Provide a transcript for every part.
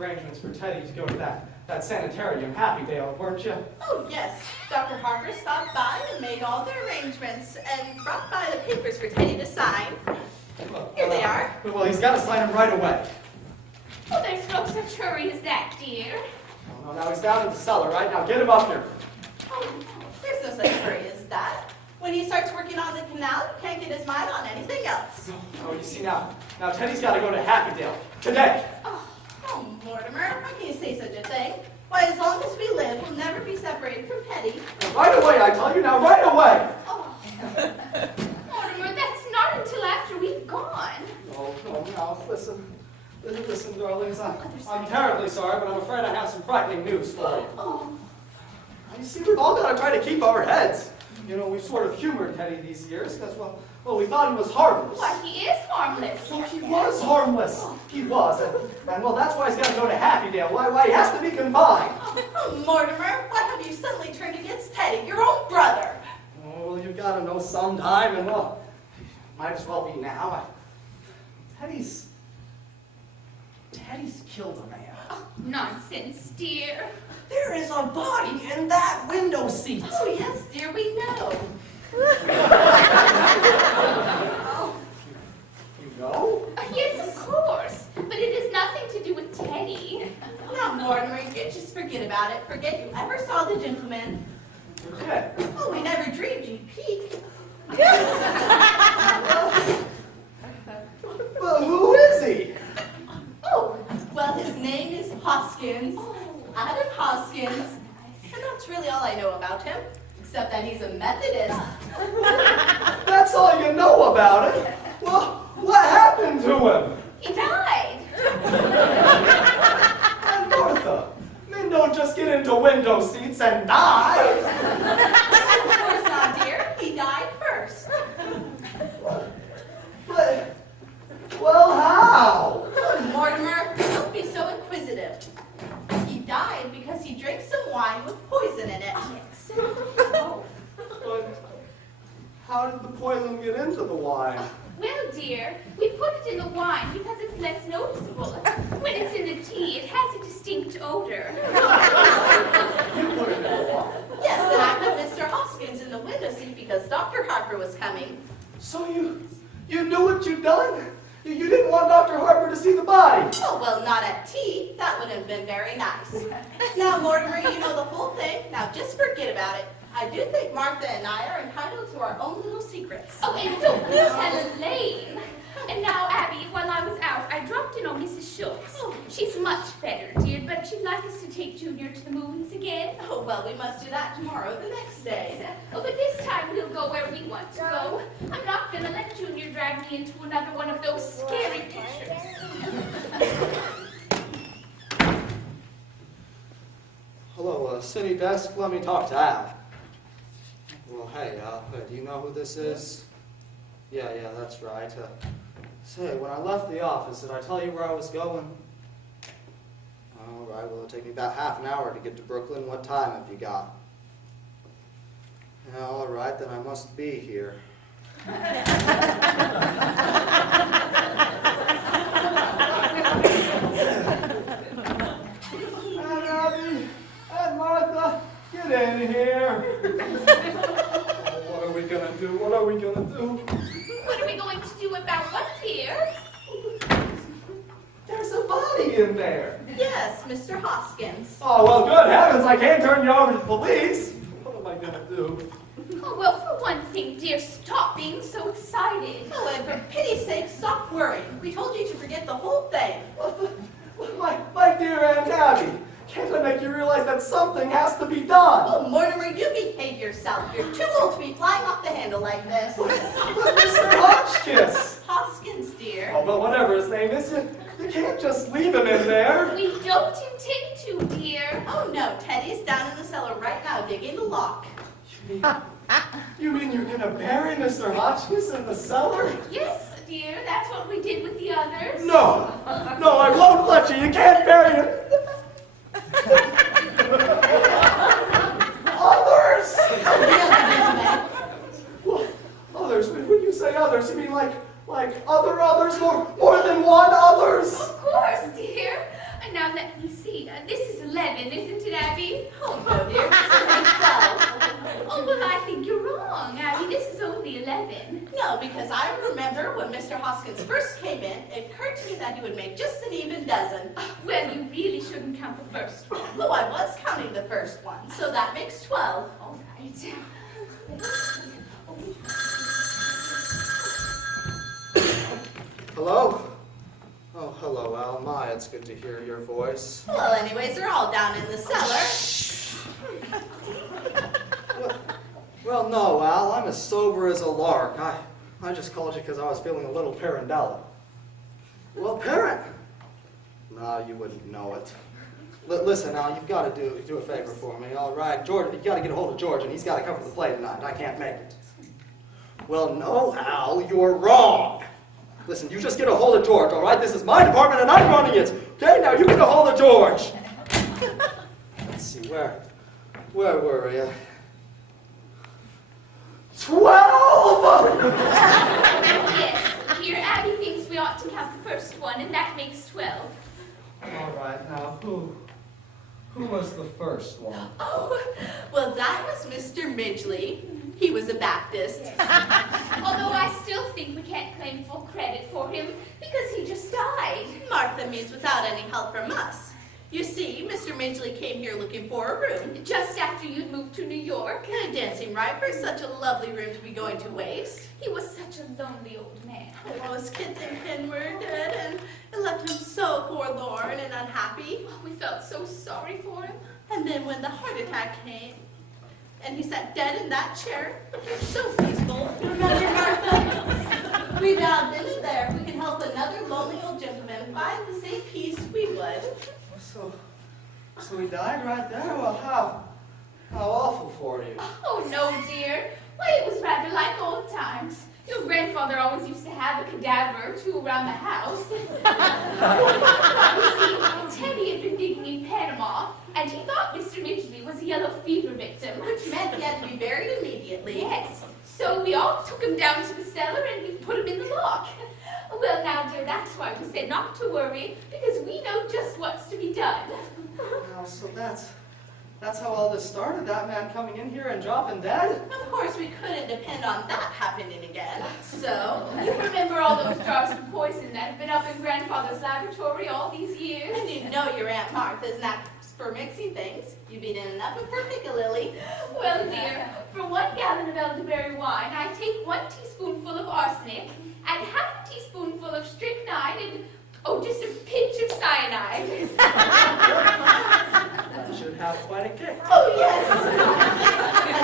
arrangements for Teddy to go to that sanitarium, Happydale, weren't you? Oh, yes. Dr. Harper stopped by and made all the arrangements and brought by the papers for Teddy to sign. Here they are. Well, he's got to sign them right away. Oh, there's no such hurry as that, dear. Oh, no, now he's down in the cellar, right? Now get him up here. Oh, there's no such hurry as that. When he starts working on the canal, he can't get his mind on anything else. Oh, you see now Teddy's got to go to Happydale today. Oh, Mortimer, how can you say such a thing? Why, as long as we live, we'll never be separated from Teddy. Now, right away, I tell you, now right away. Oh. Mortimer, that's not until after we've gone. Oh, now, listen, darlings, I'm terribly sorry, but I'm afraid I have some frightening news for you. Oh. You see, we've all got to try to keep our heads. You know, we've sort of humored Teddy these years because, well, we thought he was harmless. Why, he is harmless. Oh, he was harmless. He was. And well, that's why he's got to go to Happydale. Why he has to be confined. Oh, Mortimer, why have you suddenly turned against Teddy, your own brother? Oh, well, you've got to know sometime, and well, might as well be now. Teddy's killed a man. Oh, nonsense, dear. There is a body in that window seat. Oh, yes, dear, we know. You know? Yes, of course. But it has nothing to do with Teddy. Now, Mortimer, you just forget about it. Forget you ever saw the gentleman. Okay. Oh, we never dreamed you'd peek. Well, who is he? Oh, well, his name is Hoskins. Adam Hoskins. And that's really all I know about him, except that he's a Methodist. That's all you know about it? Well, what happened to him? He died. And Martha, men don't just get into window seats and die. Of course not, dear. He died first. But, well, how? Oh, Mortimer, don't be so inquisitive. He died because he drank some wine with poison in it. Yes. But how did the poison get into the wine? Well, dear, we put it in the wine because it's less noticeable. When it's in the tea, it has a distinct odor. You put it in the wine. Yes, and I put Mr. Hoskins in the window seat because Dr. Harper was coming. So you knew what you'd done? You didn't want Dr. Harper to see the body. Oh, well, not at tea. That would have been very nice. Now, Mortimer, you know the whole thing. Now, just forget about it. I do think Martha and I are entitled to our own little secrets. Oh, and don't you tell Elaine. And now, Abby, while I was out, I dropped in on Mrs. Schultz. Oh, she's much better, dear, but she'd like us to take Junior to the movies again. Oh, well, we must do that tomorrow, the next day. Oh, but this time we'll go where we want to go. I'm not going to let Junior drag me into another one of those scary pictures. Hello, city desk. Let me talk to Al. Well, hey, do you know who this is? Yeah, that's right. Say, when I left the office, did I tell you where I was going? All right, well, it'll take me about half an hour to get to Brooklyn. What time have you got? Yeah, all right, then I must be here. And Abby and Martha, get in here. What are we gonna do? What are we gonna do? What are we going to do about what, dear? There's a body in there. Yes, Mr. Hoskins. Oh, well, good heavens, I can't turn you over to the police. What am I gonna do? Oh, well, for one thing, dear, stop being so excited. Oh, and for pity's sake, stop worrying. We told you to forget the whole thing. My dear Aunt Abby, can't I make you realize that something has to be done? Oh, Mortimer, you behave yourself. You're too old to be flying off the handle like this. But Mr. Hotchkiss. Hoskins, dear. Oh, but whatever his name is, you can't just leave him in there. We don't intend to, dear. Oh, no, Teddy's down in the cellar right now digging the lock. You mean you're gonna bury Mr. Hotchkiss in the cellar? Yes, dear, that's what we did with the others. No, I won't let you. You can't bury him. Others? Well, others? When you say others, you mean like other others? More than one others? Of course, dear. And now now let me see. This is 11, isn't it, Abby? Oh, no, dear. This is only 12. Oh, well, I think you're wrong, Abby. This is only 11. No, because I remember when Mr. Hoskins first came in, it occurred to me that he would make just an even dozen. Well, you really shouldn't count the first one. Oh, I was counting the first one, so that makes 12. All right. Hello? Oh, hello, Al. My, it's good to hear your voice. Well, anyways, they're all down in the cellar. Well, no, Al. I'm as sober as a lark. I just called you because I was feeling a little parendella. Well, parent? No, you wouldn't know it. Listen, Al, you've got to do a favor for me, all right? George, you've got to get a hold of George, and he's got to cover the play tonight. I can't make it. Well, no, Al, you're wrong. Listen, you just get a hold of George, all right? This is my department, and I'm running it. Okay, now you get a hold of George. Let's see, where were you? 12! Yes, dear, Abby thinks we ought to count the first one, and that makes 12. All right, now, who was the first one? Oh, well, that was Mr. Midgley. He was a Baptist. Although I still think we can't claim full credit for him because he just died. Martha means without any help from us. You see, Mr. Midgley came here looking for a room. Just after you'd moved to New York. And it didn't seem right for such a lovely room to be going to waste. He was such a lonely old man. Oh, his kids and kin were dead, and it left him so forlorn and unhappy. Oh, we felt so sorry for him. And then when the heart attack came, and he sat dead in that chair, looking so peaceful. Remember, Martha? We vowed then and there if we can help another lonely old gentleman find the same peace, we would. So he died right there? Well, how awful for you. Oh, no, dear. Why, it was rather like old times. Your grandfather always used to have a cadaver or two around the house. You see, Teddy had been digging in Panama, and he thought Mr. Midgley was a yellow fever victim. Which meant he had to be buried immediately. Yes. So we all took him down to the cellar and we put him in the lock. Well, now, dear, that's why we said not to worry, because we know just what's to be done. Now, so that's how all this started, that man coming in here and dropping dead? Of course, we couldn't depend on that happening again. So, You remember all those jars of poison that have been up in Grandfather's laboratory all these years? and you know your Aunt Martha's not for mixing things. You beat in enough of her piccalilli. Well, dear, for 1 gallon of elderberry wine, I take 1 teaspoonful of arsenic, and half a teaspoonful of strychnine, and, just a pinch of cyanide. That should have quite a kick. Oh, yes. As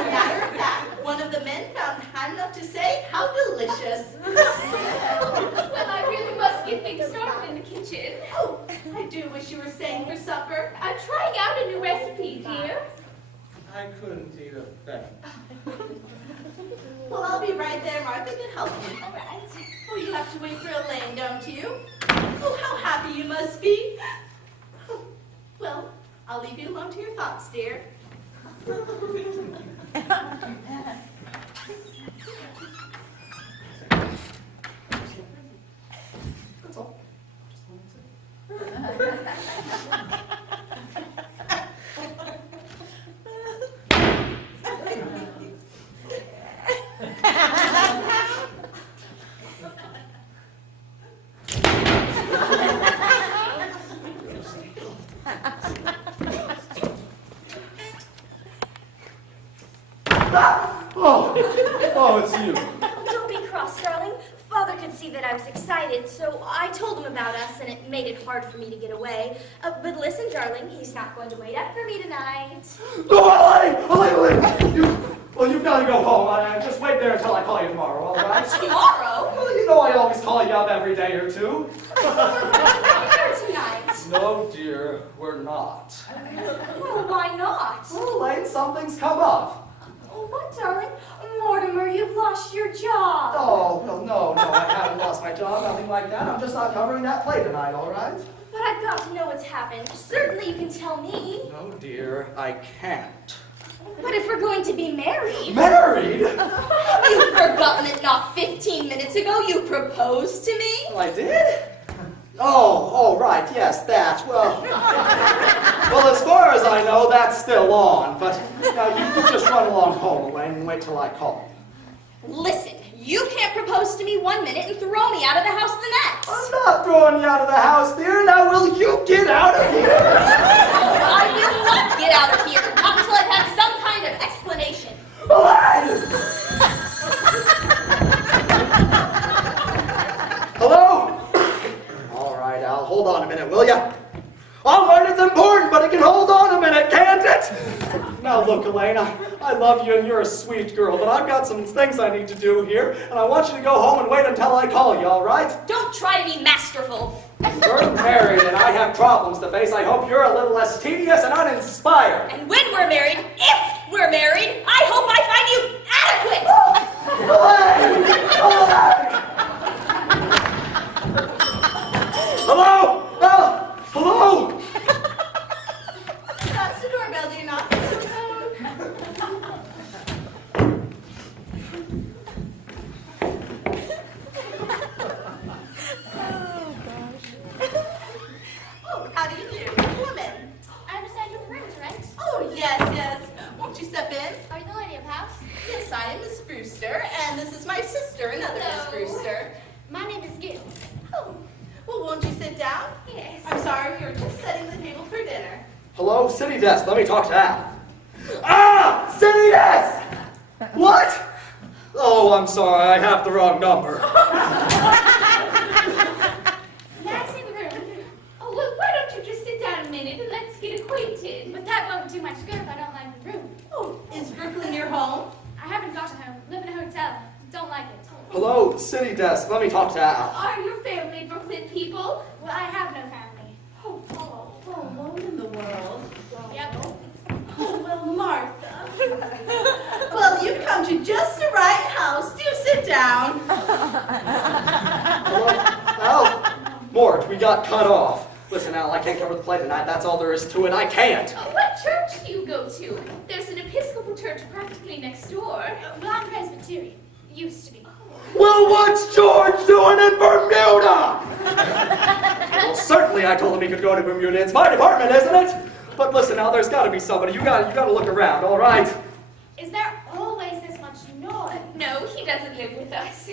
a matter of fact, one of the men found time enough to say, how delicious. Well, I really must get things started in the kitchen. Oh, I do wish you were staying for supper. I'm trying out a new recipe, dear. I couldn't eat a thing. Well, I'll be right there, Martha, to help you. All right. Oh, you have to wait for Elaine, don't you? Oh, how happy you must be. Well, I'll leave you alone to your thoughts, dear. That's all. Oh, it's you. Don't be cross, darling. Father could see that I was excited, so I told him about us, and it made it hard for me to get away. But listen, darling, he's not going to wait up for me tonight. No, Elaine! You've got to go home. Just wait there until I call you tomorrow, all right? Tomorrow? Well, you know I always call you up every day or two. Here tonight. No, dear, we're not. Well, why not? Well, Elaine, something's come up. Oh, what, darling? Mortimer, you've lost your job. Oh, well, no, I haven't lost my job, nothing like that. I'm just not covering that play tonight, all right? But I've got to know what's happened. Certainly you can tell me. No, dear, I can't. But if we're going to be married... Married? Have you forgotten that not 15 minutes ago you proposed to me? Well, I did? Oh, right, yes, that. Well, as far as I know, that's still on. But now you just run along home, Elaine, and wait till I call. Listen, you can't propose to me 1 minute and throw me out of the house the next. I'm not throwing you out of the house, dear. Now, will you get out of here? I will not get out of here, not until I've had some kind of explanation. Elaine! Hello? All right, Al, hold on a minute, will ya? All right, it's important, but it can hold on a minute, can't it? Now, look, Elaine, I love you and you're a sweet girl, but I've got some things I need to do here, and I want you to go home and wait until I call you, all right? Don't try to be masterful. We're married and I have problems to face. I hope you're a little less tedious and uninspired. And when we're married, if we're married, I hope I find you adequate. Hello? Hello? That's the doorbell, do you not? Oh, how do you do? Come in. I understand you're the rooms, right? Oh, yes. Won't you step in? Are you the lady of house? Yes, I am Miss Brewster, and this is my sister, another Miss Hello. Brewster. My name is Gil. Oh, well, won't you sit down? Yes. I'm sorry, we were just setting the table for dinner. Hello, city desk. Let me talk to Al. Ah! City desk! What? Oh, I'm sorry. I have the wrong number. May I see the room? Oh, well, why don't you just sit down a minute and let's get acquainted? But that won't do much good if I don't like the room. Oh, is Brooklyn your home? I haven't got a home. Live in a hotel. Don't like it. Hello, city desk. Let me talk to Al. Are your family Brooklyn people? Well, I have no family. Oh, alone in the world. Yep. Oh, well, Martha. Well, you've come to just the right house. Do sit down. Hello? Al? Mort, we got cut off. Listen, Al, I can't cover the play tonight. That's all there is to it. I can't. What church do you go to? There's an Episcopal church practically next door. Well, I'm Presbyterian. Used to be. Well, what's George doing in Bermuda? Well, certainly I told him he could go to Bermuda. It's my department, isn't it? But listen, Al, there's got to be somebody. You got to look around, all right? Is there always this much noise? No, he doesn't live with us.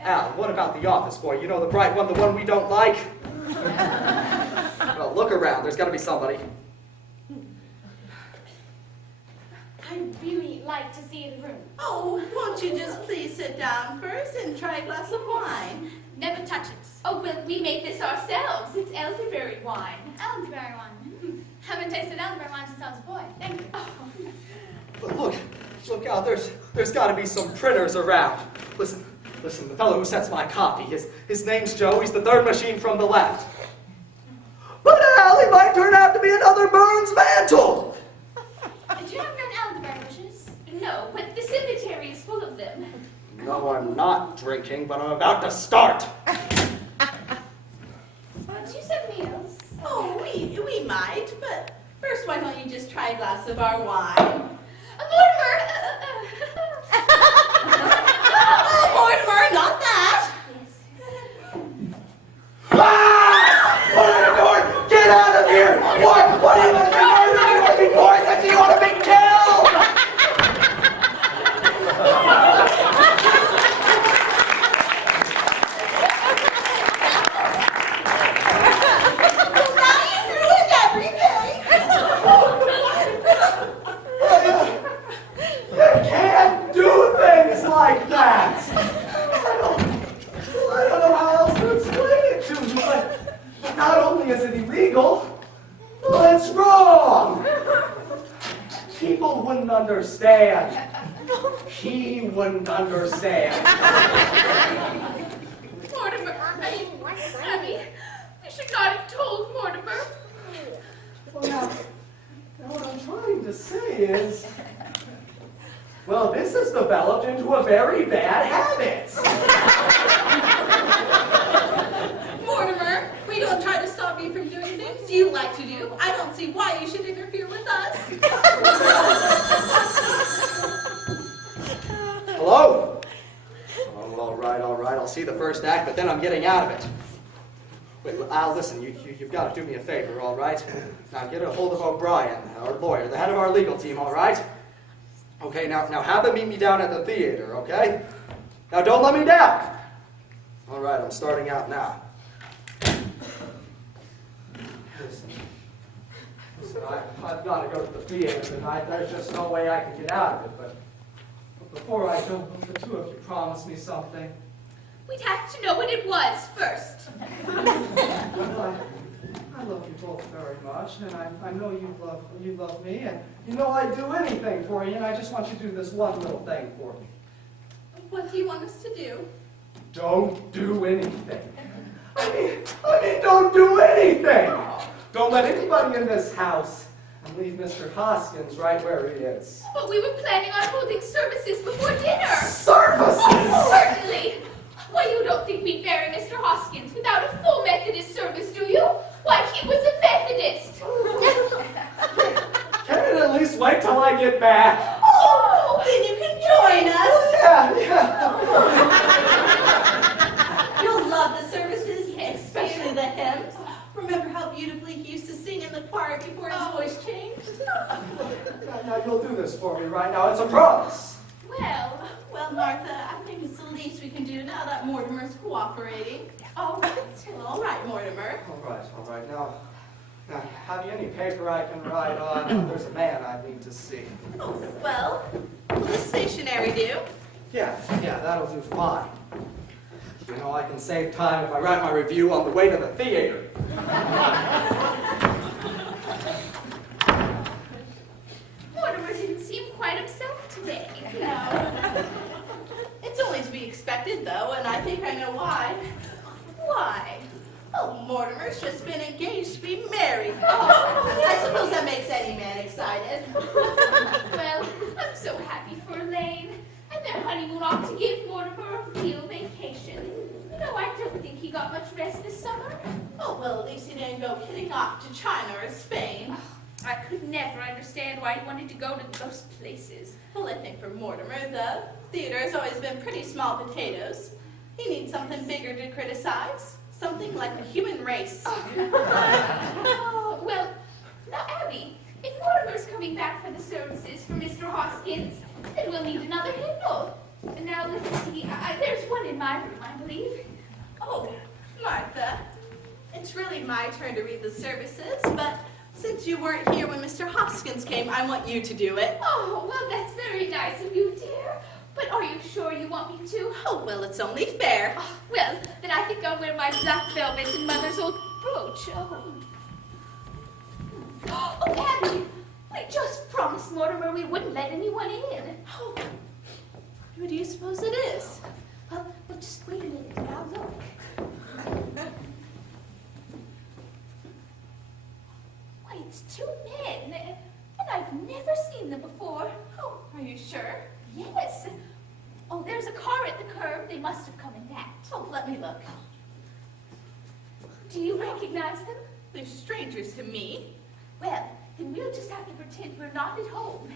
Al, what about the office boy? You know, the bright one, the one we don't like? Well, look around. There's got to be somebody. I'd really like to see the room. Oh, won't you just please sit down first and try a glass of wine? Never touch it. Oh, well, we make this ourselves. It's elderberry wine. Elderberry wine. Haven't tasted elderberry wine since I was a boy. Thank you. But look out. There's got to be some printers around. Listen, the fellow who sets my copy, his name's Joe. He's the third machine from the left. But Al, he might turn out to be another Burns Mantle. Did you ever grown elderberry bushes? No, but the cemetery is full of them. No, I'm not drinking, but I'm about to start. Would you send meals? Oh, we might, but first, why don't you just try a glass of our wine? Mortimer! Oh, Mortimer, not that. Ah! What are you doing? Get out of here! What do you want to be murdered? You want to be poisoned? Do you want to be killed? Now you ruined everything. You can't do things like that! I don't know how else to explain it to you, but not only is it illegal, well, it's wrong! People wouldn't understand. He wouldn't understand. Mortimer, Abby, you should not have told Mortimer. Well, now what I'm trying to say is, well, this has developed into a very bad habit. Mortimer, we don't try to stop you from doing things you like to do. I don't see why you should interfere with us. Hello? Oh, all right, I'll see the first act, but then I'm getting out of it. Wait, Al, listen, you've got to do me a favor, all right? Now get a hold of O'Brien, our lawyer, the head of our legal team, all right? Okay, now have him meet me down at the theater, okay? Now don't let me down! All right, I'm starting out now. Listen, I've got to go to the theater tonight. There's just no way I can get out of it, but before I go, the two of you promise me something. We'd have to know what it was first. Well, I love you both very much, and I know you love me, and you know I'd do anything for you, and I just want you to do this one little thing for me. What do you want us to do? Don't do anything. I mean, don't do anything! Don't let anybody in this house, and leave Mr. Hoskins right where he is. But we were planning on holding services before dinner. Services! Oh, certainly. Why, you don't think we'd bury Mr. Hoskins without a full Methodist service, do you? Why, he was a Methodist. Can it at least wait till I get back? Oh, then you can join us. Yeah. You'll love the services, especially the hymns. Remember how beautifully he used to sing in the choir before his voice changed? Now you'll do this for me right now. It's a promise. Well, Martha, I think it's the least we can do now that Mortimer's cooperating. All right. Well, all right, Mortimer. All right. Now, have you any paper I can write on? There's a man I need to see. Oh, well, will the stationery do? Yeah, that'll do fine. You know, I can save time if I write my review on the way to the theater. Mortimer didn't seem quite himself today. No. It's only to be expected, though, and I think I know why. Why? Oh, Mortimer's just been engaged to be married. Oh, I suppose that makes any man excited. Well, I'm so happy for Elaine. And their honeymoon ought to give Mortimer a real vacation. No, I don't think he got much rest this summer. Oh, well, at least he didn't go kidding off to China or Spain. I could never understand why he wanted to go to those places. Well, I think for Mortimer, the theater has always been pretty small potatoes. He needs something bigger to criticize. Something like the human race. Oh, well, now, Abby, if Mortimer's coming back for the services for Mr. Hoskins, then we'll need another hymnal. And now, let's see, there's one in my room, I believe. Oh, Martha, it's really my turn to read the services, but since you weren't here when Mr. Hoskins came, I want you to do it. Oh, well, that's very nice of you, dear. But are you sure you want me to? Oh, well, it's only fair. Oh, well, then I think I'll wear my black velvet and Mother's old brooch. Oh, Abby, we just promised Mortimer we wouldn't let anyone in. Oh, who do you suppose it is? Well, just wait a minute and I'll look. Why, it's two men, and I've never seen them before. Oh, are you sure? Yes. Oh, there's a car at the curb. They must have come in that. Oh, let me look. Do you recognize them? They're strangers to me. Well, then we'll just have to pretend we're not at home.